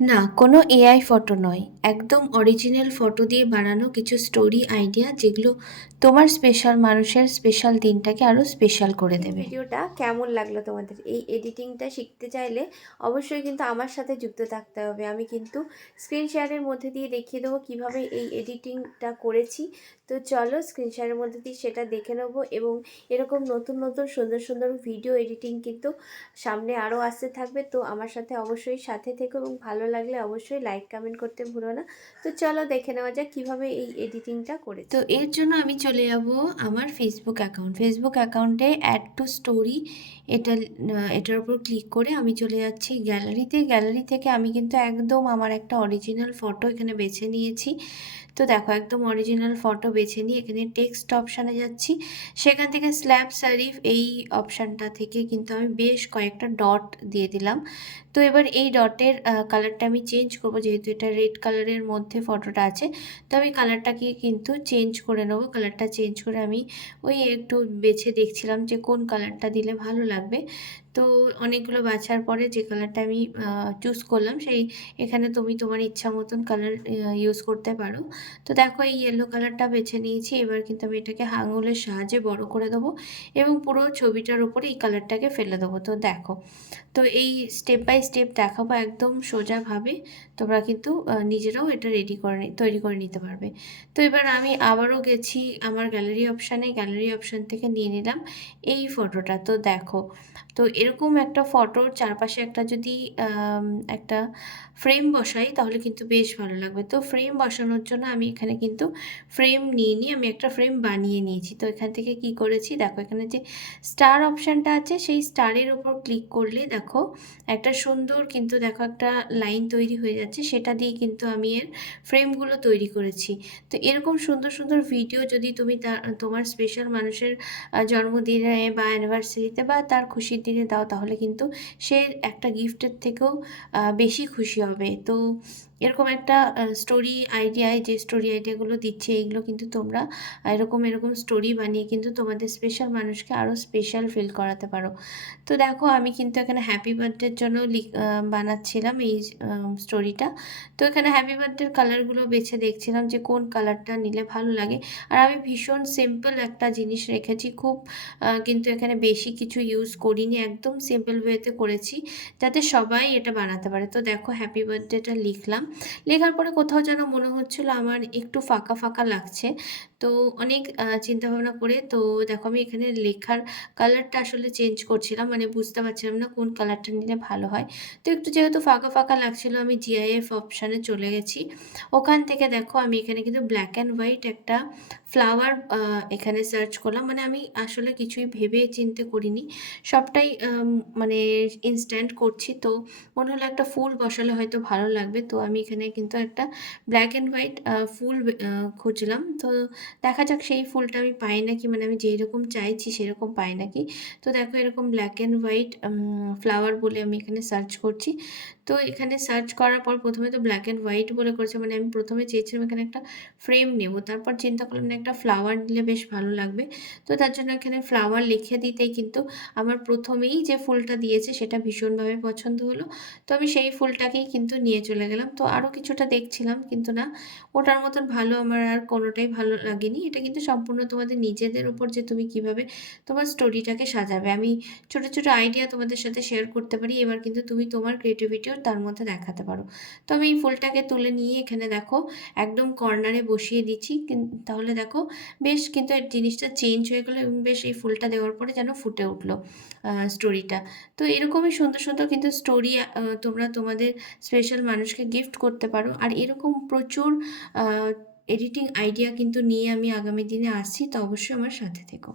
না, কোনো AI photo নয়। একদম অরিজিনাল ফটো দিয়ে বানানো কিছু স্টোরি আইডিয়া যেগুলো তোমার স্পেশাল মানুষের স্পেশাল দিনটাকে আরও স্পেশাল করে দেবে। ভিডিওটা কেমন লাগলো তোমাদের? এই এডিটিংটা শিখতে চাইলে অবশ্যই কিন্তু আমার সাথে যুক্ত থাকতে হবে। আমি কিন্তু স্ক্রিন শেয়ারের মধ্যে দিয়ে দেখিয়ে দেবো কীভাবে এই এডিটিংটা করেছি। তো চলো স্ক্রিন শেয়ারের মধ্যে দিয়ে সেটা দেখে নেবো, এবং এরকম নতুন নতুন সুন্দর সুন্দর ভিডিও এডিটিং কিন্তু সামনে আরও আসতে থাকবে। তো আমার সাথে অবশ্যই সাথে থেকো, এবং ভালো লাগলে অবশ্যই লাইক কমেন্ট করতে ভুলো না। তো চলো দেখে নেওয়া যাক কীভাবে এই এডিটিংটা করে। তো এর জন্য আমি চলে যাব আমার ফেসবুক অ্যাকাউন্টে অ্যাড টু স্টোরি, এটার উপর ক্লিক করে আমি চলে যাচ্ছি গ্যালারি থেকে আমি কিন্তু একদম আমার একটা অরিজিনাল ফটো এখানে বেছে নিয়েছি। তো দেখো একদম অরিজিনাল ফটো বেছে নিয়ে এখানে টেক্সট অপশানে যাচ্ছি, সেখান থেকে স্ল্যাব সারিফ এই অপশানটা থেকে কিন্তু আমি বেশ কয়েকটা ডট দিয়ে দিলাম। তো এবার এই ডটের কালারটা আমি চেঞ্জ করব, যেহেতু এটা রেড কালারের মধ্যে ফটোটা আছে। তো আমি কালারটাকে কিন্তু চেঞ্জ করে নেবো। কালারটা চেঞ্জ করে আমি ওই একটু বেছে দেখছিলাম যে কোন কালারটা দিলে ভালো লাগবে। তো অনেকগুলো বাছার পরে যে কালারটা আমি চুজ করলাম, সেই এখানে তুমি তোমার ইচ্ছা মতন কালার ইউজ করতে পারো। তো দেখো এই ইয়েলো কালারটা বেছে নিয়েছি। এবার কিন্তু আমি এটাকে আঙুলের সাহায্যে বড় করে দেবো, এবং পুরো ছবিটার উপরে এই কালারটাকে ফেলে দেবো। তো দেখো, তো এই স্টেপ বাই স্টেপ দেখাবো একদম সোজাভাবে, তোমরা কিন্তু নিজেরাও এটা তৈরি করে নিতে পারবে। তো এবার আমি আবারও গেছি আমার গ্যালারি অপশান থেকে নিয়ে নিলাম এই ফটোটা। তো দেখো, তো এরকম একটা ফটোর চারপাশে একটা যদি একটা ফ্রেম বসাই তাহলে কিন্তু বেশ ভালো লাগবে। তো ফ্রেম বসানোর জন্য আমি এখানে কিন্তু ফ্রেম নিয়ে আমি একটা ফ্রেম বানিয়ে নিয়েছি। তো এখান থেকে কি করেছি দেখো, এখানে যে স্টার অপশানটা আছে সেই স্টারের উপর ক্লিক করলে দেখো একটা সুন্দর কিন্তু দেখো একটা লাইন তৈরি হয়ে যাচ্ছে, সেটা দিয়ে কিন্তু আমি এর ফ্রেমগুলো তৈরি করেছি। তো এরকম সুন্দর সুন্দর ভিডিও যদি তুমি তোমার স্পেশাল মানুষের জন্মদিনে বা অ্যানিভার্সারিতে বা তার খুশির দিনে দাও, তাহলে কিন্তু সে একটা গিফটের থেকেও বেশি খুশি হবে। তো এরকম একটা স্টোরি আইডিয়াগুলো দিচ্ছে, এইগুলো কিন্তু তোমরা এরকম স্টোরি বানিয়ে কিন্তু তোমাদের স্পেশাল মানুষকে আরও স্পেশাল ফিল করাতে পারো। তো দেখো আমি কিন্তু এখানে হ্যাপি বার্থডের জন্য বানাচ্ছিলাম এই স্টোরিটা। তো এখানে হ্যাপি বার্থডের কালারগুলো বেছে দেখছিলাম যে কোন কালারটা নিলে ভালো লাগে। আর আমি ভীষণ সিম্পল একটা জিনিস রেখেছি, খুব কিন্তু এখানে বেশি কিছু ইউজ করিনি, একদম সিম্পল ওয়েতে করেছি যাতে সবাই এটা বানাতে পারে। তো দেখো হ্যাপি বার্থডেটা লেখার পরে কোথাও যেন মনে হচ্ছিলো আমার একটু ফাঁকা ফাঁকা লাগছে। তো অনেক চিন্তাভাবনা করে তো দেখো আমি এখানে লেখার কালারটা আসলে চেঞ্জ করছিলাম, মানে বুঝতে পারছিলাম না কোন কালারটা নিলে ভালো হয়। তো একটু যেহেতু ফাঁকা ফাঁকা লাগছিলো, আমি জিআইএফ অপশানে চলে গেছি। ওখান থেকে দেখো আমি এখানে কিন্তু ব্ল্যাক অ্যান্ড হোয়াইট একটা ফ্লাওয়ার এখানে সার্চ করলাম। মানে আমি আসলে কিছুই ভেবে চিন্তে করিনি, সবটাই মানে ইনস্ট্যান্ট করছি। তো মনে হলো একটা ফুল বসালে হয়তো ভালো লাগবে। তো আমি এখানে কিন্তু একটা ব্ল্যাক অ্যান্ড হোয়াইট ফুল খুঁজলাম। তো দেখা যাক সেই ফুলটা আমি পাই নাকি, মানে আমি যেরকম চাইছি সেরকম পাই নাকি। তো দেখো এরকম ব্ল্যাক অ্যান্ড হোয়াইট ফ্লাওয়ার বলে আমি এখানে সার্চ করছি। তো এখানে সার্চ করার পর প্রথমে তো ব্ল্যাক অ্যান্ড হোয়াইট বলে করেছে, মানে আমি প্রথমে চেয়েছিলাম এখানে একটা ফ্রেম নেব, তারপর চিন্তা করলাম না একটা ফ্লাওয়ার নিলে বেশ ভালো লাগবে। তো তার জন্য এখানে ফ্লাওয়ার লিখে দিতেই কিন্তু আমার প্রথমেই যে ফুলটা দিয়েছে সেটা ভীষণভাবে পছন্দ হলো। তো আমি সেই ফুলটাকেই কিন্তু নিয়ে চলে গেলাম। তো আরও কিছুটা দেখছিলাম, কিন্তু না, ওটার মতন ভালো আমার আর কোনোটাই ভালো লাগেনি। এটা কিন্তু সম্পূর্ণ তোমাদের নিজেদের উপর যে তুমি কিভাবে তোমার স্টোরিটাকে সাজাবে। আমি ছোট ছোট আইডিয়া তোমাদের সাথে শেয়ার করতে পারি, এবার কিন্তু তুমি তোমার ক্রিয়েটিভিটিও তার মধ্যে দেখাতে পারো। তো আমি এই ফুলটাকে তুলে নিয়ে এখানে দেখো একদম কর্নারে বসিয়ে দিচ্ছি, তাহলে দেখো বেশ কিন্তু এই জিনিসটা চেঞ্জ হয়ে গেলো, এবং বেশ এই ফুলটা দেওয়ার পরে যেন ফুটে উঠলো স্টোরিটা। তো এরকমই সুন্দর সুন্দর কিন্তু স্টোরি তোমরা তোমাদের স্পেশাল মানুষকে গিফট করতে পারো। আর এরকম প্রচুর এডিটিং আইডিয়া কিন্তু নিয়ে আমি আগামী দিনে আসছি, তো অবশ্যই আমার সাথে থেকো।